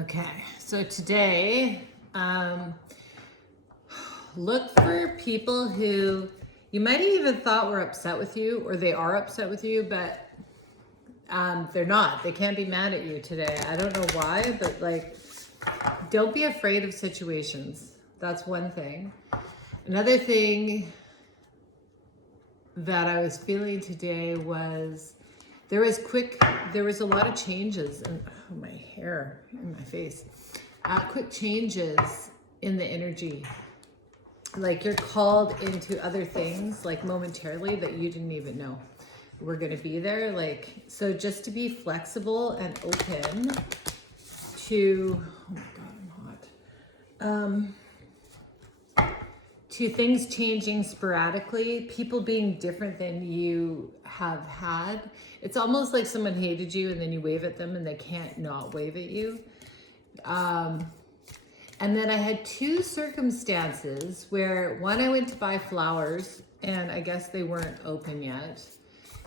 Okay, so today, look for people who you might have even thought were upset with you, or they are upset with you, but they're not. They can't be mad at you today. I don't know why, but like, don't be afraid of situations. That's one thing. Another thing that I was feeling today was there was a lot of changes in my hair in my face. Quick changes in the energy. Like you're called into other things, like momentarily that you didn't even know were going to be there. Like, so just to be flexible and open to, oh my God, I'm hot. To things changing sporadically, people being different than you have had. It's almost like someone hated you and then you wave at them and they can't not wave at you. And then I had two circumstances where one, I went to buy flowers and I guess they weren't open yet.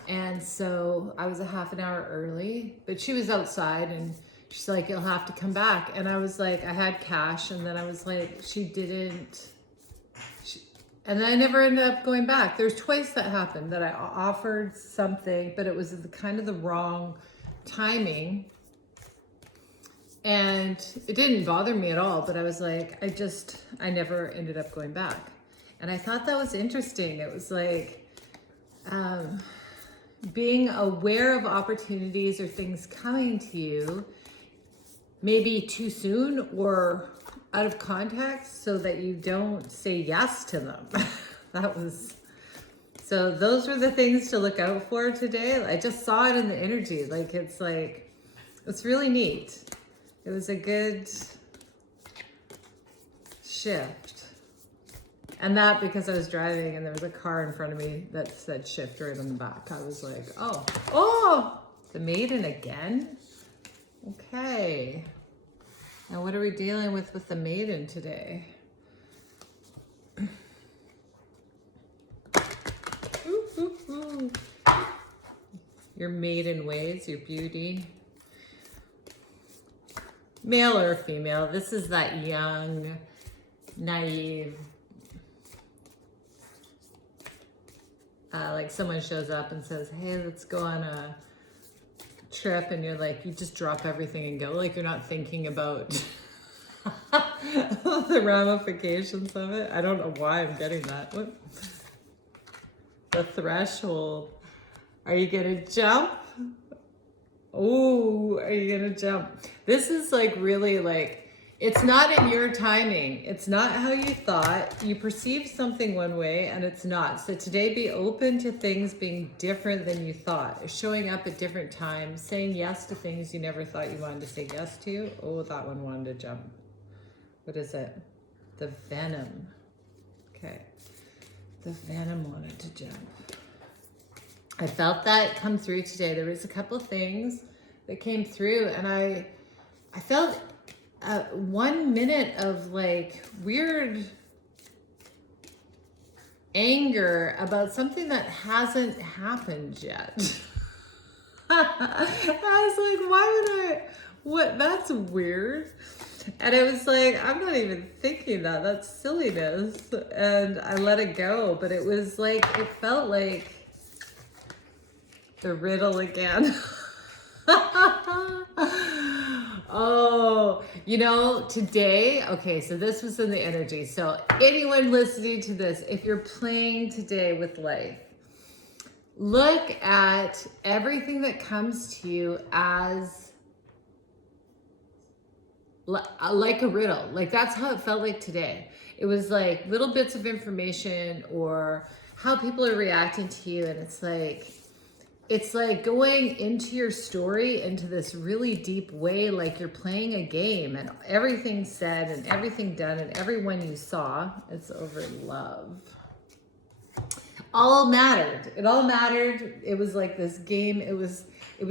And so I was a half an hour early, but she was outside and she's like, you'll have to come back. And I was like, I had cash. And then I was like, and then I never ended up going back. There's twice that happened that I offered something, but it was kind of the wrong timing. And it didn't bother me at all, but I was like, I never ended up going back. And I thought that was interesting. It was like, being aware of opportunities or things coming to you, maybe too soon or out of context, so that you don't say yes to them. So those were the things to look out for today. I just saw it in the energy. It's really neat. It was a good shift. And that because I was driving and there was a car in front of me that said shift right on the back. I was like, oh, the maiden again? Okay. Now what are we dealing with the maiden today? Your maiden ways, your beauty. Male or female, this is that young, naive, like someone shows up and says, hey, let's go on a trip, and you're like, you just drop everything and go, like you're not thinking about the ramifications of it. I don't know why I'm getting that. What? The threshold. Are you gonna jump? Oh, are you gonna jump? This is like really like, it's not in your timing. It's not how you thought. You perceived something one way and it's not. So today, be open to things being different than you thought, showing up at different times, saying yes to things you never thought you wanted to say yes to. Oh, that one wanted to jump. What is it? The venom. Okay. The venom wanted to jump. I felt that come through today. There was a couple things that came through and I felt 1 minute of like weird anger about something that hasn't happened yet. I was like, that's weird. And I was like, I'm not even thinking that. That's silliness. And I let it go. But it was like, it felt like the riddle again. Oh, today, okay, so this was in the energy. So anyone listening to this, if you're playing today with life, look at everything that comes to you as like a riddle. Like that's how it felt like today. It was like little bits of information or how people are reacting to you. And it's like going into your story into this really deep way, like you're playing a game and everything said and everything done and everyone you saw, it's over love. All mattered. It all mattered. It was like this game. It was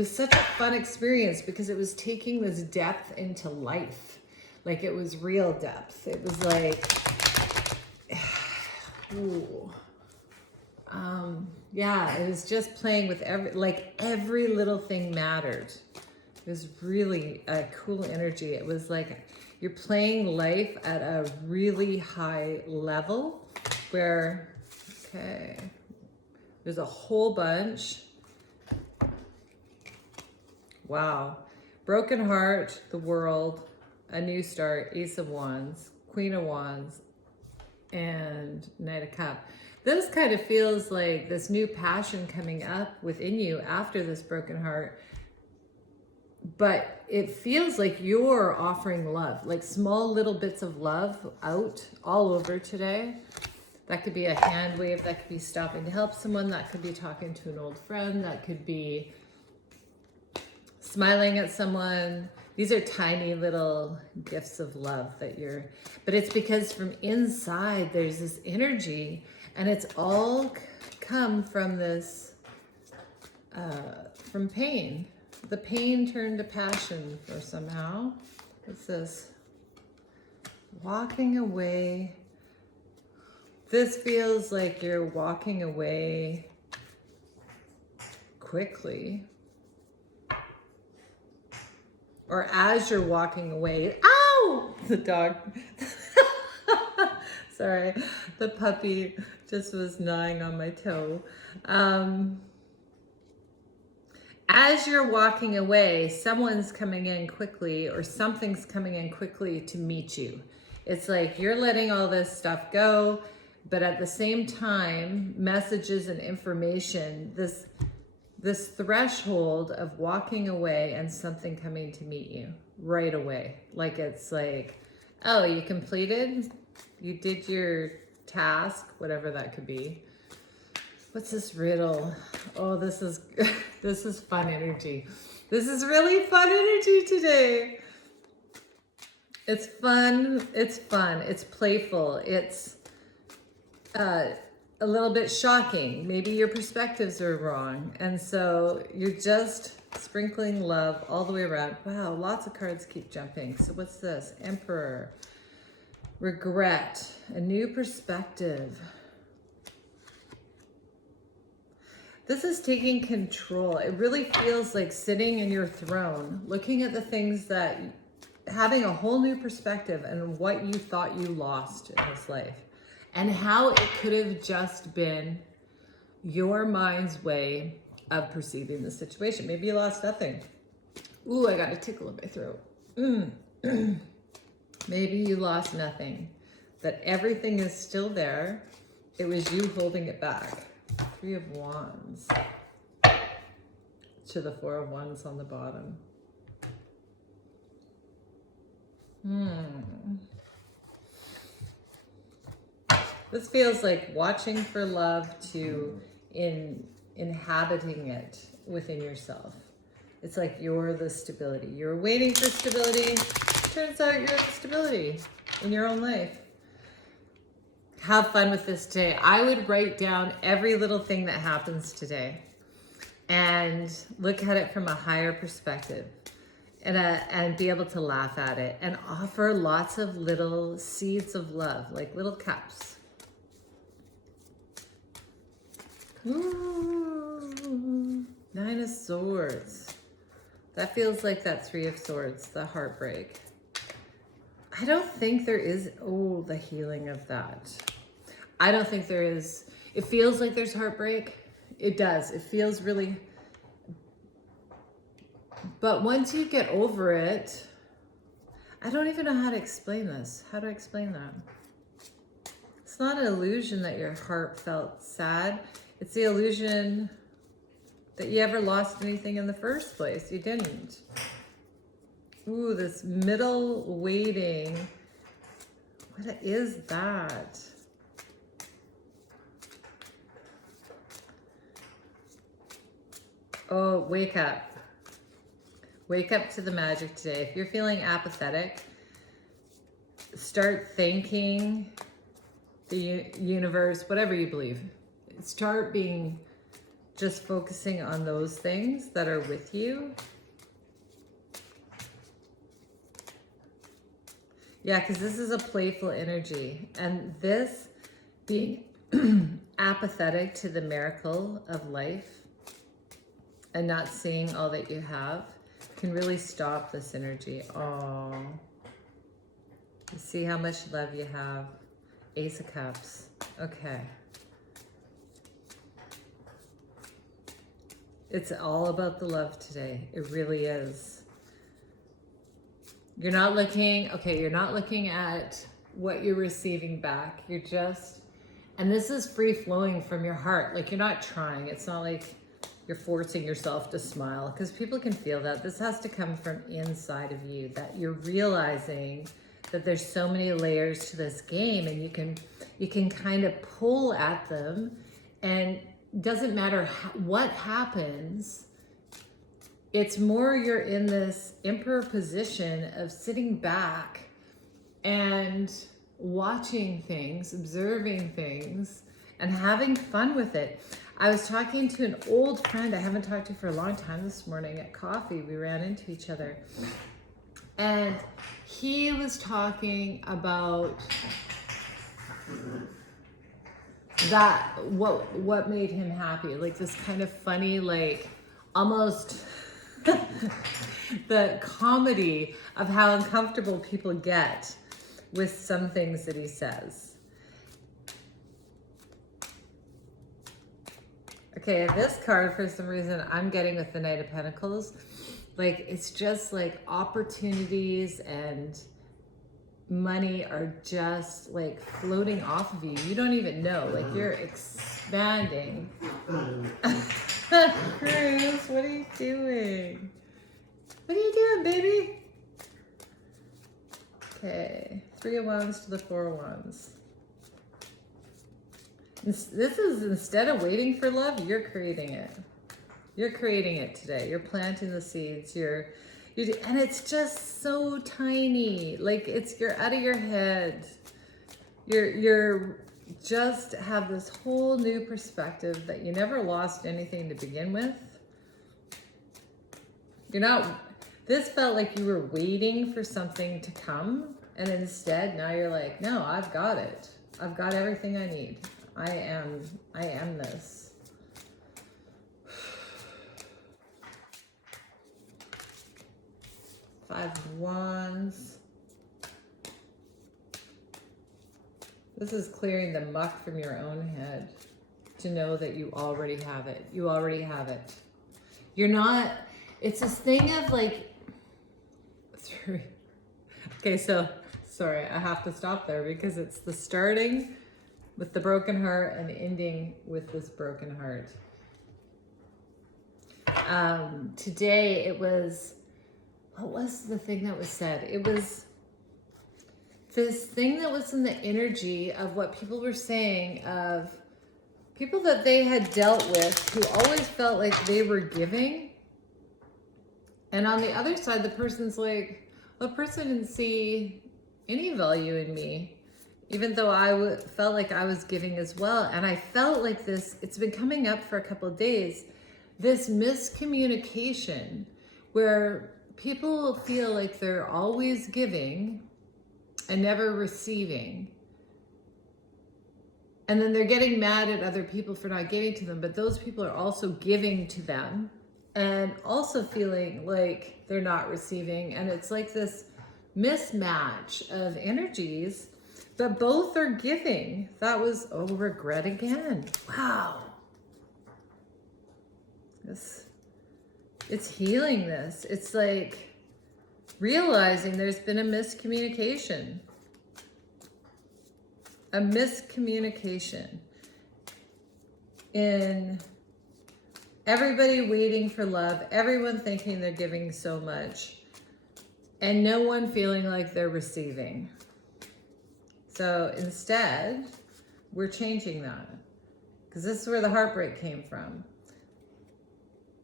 such a fun experience because it was taking this depth into life. Like it was real depth. It was like, ooh. Yeah, it was just playing with every little thing mattered. It was really a cool energy. It was like you're playing life at a really high level where, okay, there's a whole bunch. Wow. Broken heart, the world, a new start, Ace of Wands, Queen of Wands, and Knight of Cups. This kind of feels like this new passion coming up within you after this broken heart. But it feels like you're offering love, like small little bits of love out all over today. That could be a hand wave, that could be stopping to help someone, that could be talking to an old friend, that could be smiling at someone. These are tiny little gifts of love that you're, but it's because from inside there's this energy, and it's all come from this, from pain. The pain turned to passion for somehow. What's this? Walking away. This feels like you're walking away quickly. Or as you're walking away, ow! The dog. Sorry, the puppy just was gnawing on my toe. As you're walking away, someone's coming in quickly, or something's coming in quickly to meet you. It's like you're letting all this stuff go, but at the same time, messages and information, this threshold of walking away and something coming to meet you right away. Like it's like, oh, you completed? You did your task, whatever that could be. What's this riddle? Oh, this is this is fun energy. This is really fun energy today. It's fun, it's playful, it's a little bit shocking. Maybe your perspectives are wrong. And so you're just sprinkling love all the way around. Wow, lots of cards keep jumping. So what's this? Emperor, regret, a new perspective. This is taking control. It really feels like sitting in your throne, looking at the things that, having a whole new perspective and what you thought you lost in this life. And how it could have just been your mind's way of perceiving the situation. Maybe you lost nothing. Ooh, I got a tickle in my throat. Maybe you lost nothing. That everything is still there. It was you holding it back. 3 of Wands to the 4 of Wands on the bottom. This feels like watching for love to inhabiting it within yourself. It's like you're the stability. You're waiting for stability. Turns out you're the stability in your own life. Have fun with this today. I would write down every little thing that happens today and look at it from a higher perspective and be able to laugh at it and offer lots of little seeds of love, like little cups. Ooh, 9 of Swords. That feels like that 3 of Swords, the heartbreak. I don't think there is, oh, the healing of that. I don't think there is. It feels like there's heartbreak. It does. It feels really, but once you get over it, I don't even know how to explain this. How do I explain that? It's not an illusion that your heart felt sad. It's the illusion that you ever lost anything in the first place. You didn't. Ooh, this middle waiting. What is that? Oh, wake up. Wake up to the magic today. If you're feeling apathetic, start thanking the universe, whatever you believe. Start being, just focusing on those things that are with you. Yeah, because this is a playful energy. And this being apathetic to the miracle of life and not seeing all that you have can really stop this energy. Oh, you see how much love you have. Ace of Cups. Okay. It's all about the love today. It really is. You're not looking, okay, you're not looking at what you're receiving back. You're just, and this is free flowing from your heart. Like, you're not trying. It's not like you're forcing yourself to smile, because people can feel that. This has to come from inside of you, that you're realizing that there's so many layers to this game, and you can kind of pull at them, and doesn't matter what happens. It's more you're in this emperor position of sitting back and watching things, observing things, and having fun with it. I was talking to an old friend I haven't talked to for a long time this morning at coffee. We ran into each other. And he was talking about that, what made him happy. Like this kind of funny, like almost the comedy of how uncomfortable people get with some things that he says. Okay, this card, for some reason, I'm getting with the Knight of Pentacles. Like, it's just like opportunities and money are just like floating off of you. You don't even know. Like, you're expanding. Cruz, what are you doing? What are you doing, baby? Okay, 3 of Wands to the 4 of Wands. This is, instead of waiting for love, you're creating it. You're creating it today. You're planting the seeds. And it's just so tiny. Like, you're out of your head. You're just have this whole new perspective that you never lost anything to begin with. This felt like you were waiting for something to come, and instead now you're like, no, I've got it. I've got everything I need. I am this. Five of Wands. This is clearing the muck from your own head to know that you already have it. You already have it. You're not, it's this thing of like, okay, so sorry, I have to stop there because it's the starting with the broken heart and ending with this broken heart. Today it was, what was the thing that was said? It was this thing that was in the energy of what people were saying, of people that they had dealt with who always felt like they were giving. And on the other side, the person's like, well, the person didn't see any value in me, even though I felt like I was giving as well. And I felt like this, it's been coming up for a couple of days, this miscommunication where people feel like they're always giving and never receiving. And then they're getting mad at other people for not giving to them, but those people are also giving to them and also feeling like they're not receiving. And it's like this mismatch of energies, but both are giving. That was, oh, regret again. Wow. It's healing this. It's like realizing there's been a miscommunication. A miscommunication in everybody waiting for love, everyone thinking they're giving so much, and no one feeling like they're receiving. So instead, we're changing that, because this is where the heartbreak came from.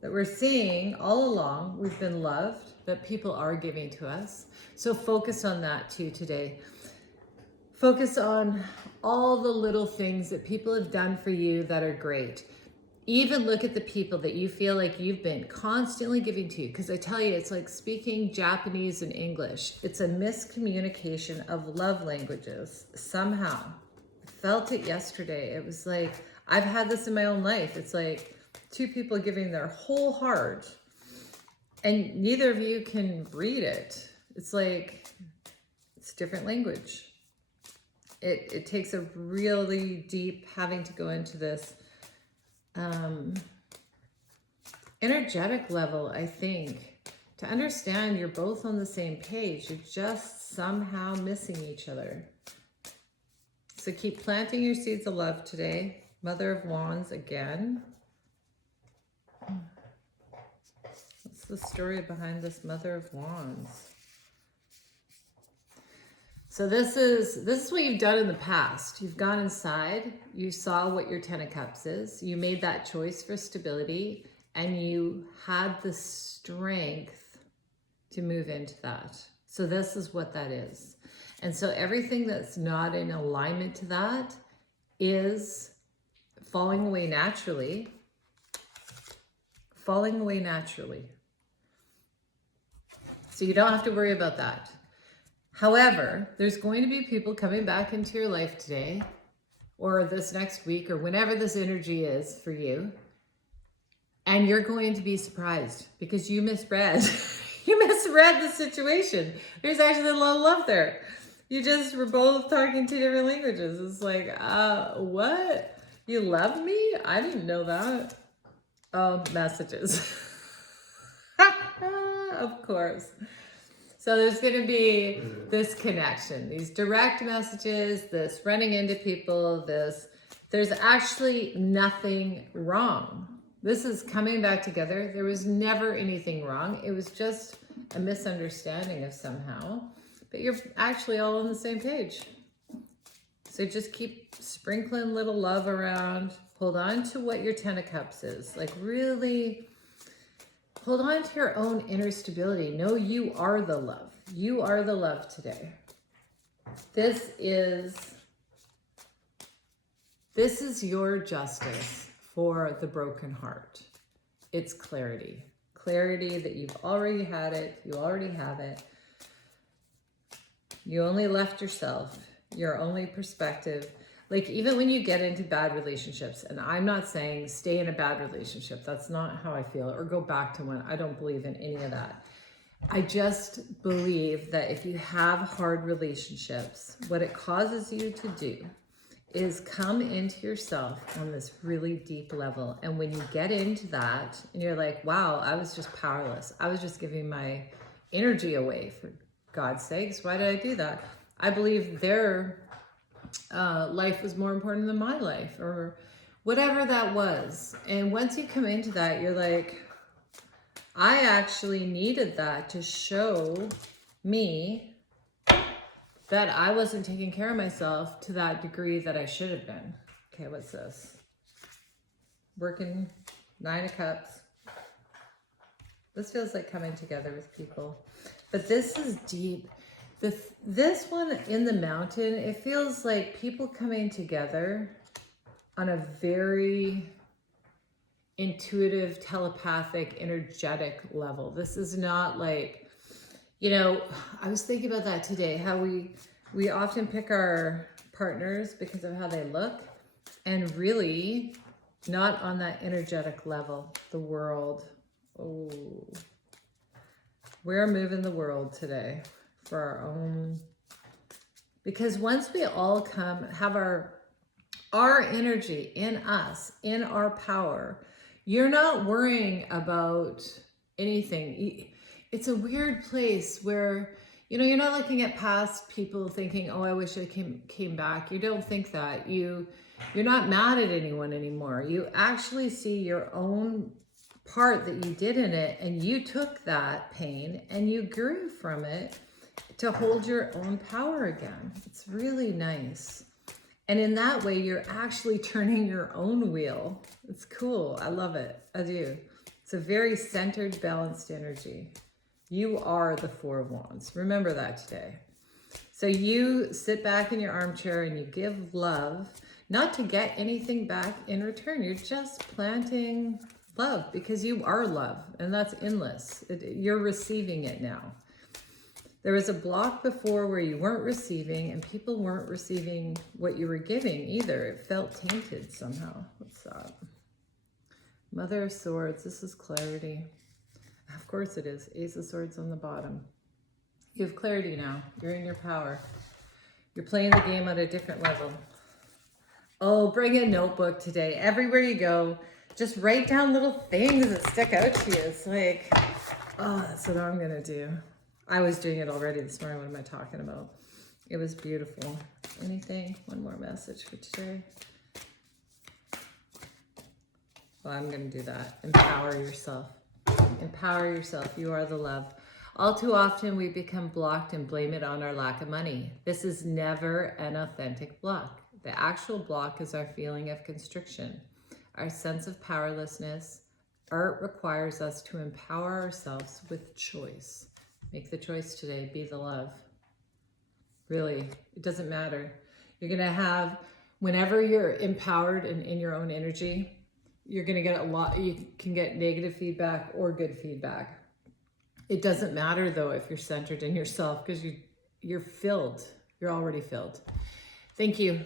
That we're seeing all along, we've been loved, that people are giving to us. So focus on that too today. Focus on all the little things that people have done for you that are great. Even look at the people that you feel like you've been constantly giving to, because I tell you, it's like speaking Japanese and English. It's a miscommunication of love languages somehow. I felt it yesterday. It was like, I've had this in my own life. It's like two people giving their whole heart And neither of you can read it. It's like, it's different language. It takes a really deep having to go into this energetic level, I think, to understand you're both on the same page. You're just somehow missing each other. So keep planting your seeds of love today. Mother of Wands again. What's the story behind this Mother of Wands? So this is what you've done in the past. You've gone inside, you saw what your Ten of Cups is, you made that choice for stability, and you had the strength to move into that. So this is what that is. And so everything that's not in alignment to that is falling away naturally. Falling away naturally. So you don't have to worry about that. However, there's going to be people coming back into your life today or this next week or whenever this energy is for you. And you're going to be surprised because you misread. You misread the situation. There's actually a little love there. You just were both talking two different languages. It's like, what? You love me? I didn't know that. Oh, messages. Of course. So there's going to be this connection, these direct messages, this running into people, there's actually nothing wrong. This is coming back together. There was never anything wrong. It was just a misunderstanding of somehow, but you're actually all on the same page. So just keep sprinkling little love around. Hold on to what your Ten of Cups is. Like really hold on to your own inner stability. Know you are the love. You are the love today. This is your justice for the broken heart. It's clarity. Clarity that you've already had it. You already have it. You only left yourself. Your only perspective. Like even when you get into bad relationships, and I'm not saying stay in a bad relationship. That's not how I feel. Or go back to one. I don't believe in any of that. I just believe that if you have hard relationships, what it causes you to do is come into yourself on this really deep level. And when you get into that and you're like, wow, I was just powerless. I was just giving my energy away, for God's sakes. Why did I do that? I believe their life was more important than my life or whatever that was. And once you come into that, you're like, I actually needed that to show me that I wasn't taking care of myself to that degree that I should have been. Okay, what's this? Working, Nine of Cups. This feels like coming together with people. But this is deep. This one in the mountain, it feels like people coming together on a very intuitive, telepathic, energetic level. This is not like, I was thinking about that today, how we often pick our partners because of how they look and really not on that energetic level. The world. Oh, we're moving the world today for our own, because once we all have our energy in us, in our power, you're not worrying about anything. It's a weird place where, you're not looking at past people thinking, oh, I wish I came back. You don't think that. You're not mad at anyone anymore. You actually see your own part that you did in it, and you took that pain and you grew from it to hold your own power again. It's really nice. And in that way, you're actually turning your own wheel. It's cool. I love it. I do. It's a very centered, balanced energy. You are the Four of Wands. Remember that today. So you sit back in your armchair and you give love, not to get anything back in return. You're just planting love because you are love, and that's endless. You're receiving it now. There was a block before where you weren't receiving, and people weren't receiving what you were giving either. It felt tainted somehow. What's that? Mother of Swords. This is clarity. Of course it is. Ace of Swords on the bottom. You have clarity now. You're in your power. You're playing the game at a different level. Oh, bring a notebook today. Everywhere you go, just write down little things that stick out to you. It's like, oh, that's what I'm going to do. I was doing it already this morning. What am I talking about? It was beautiful. Anything? One more message for today. Well, I'm going to do that. Empower yourself. Empower yourself. You are the love. All too often we become blocked and blame it on our lack of money. This is never an authentic block. The actual block is our feeling of constriction, our sense of powerlessness. Art requires us to empower ourselves with choice. Make the choice today. Be the love. Really, it doesn't matter. You're going to have, whenever you're empowered and in your own energy, you're going to get a lot. You can get negative feedback or good feedback. It doesn't matter though if you're centered in yourself, because you're filled. You're already filled. Thank you.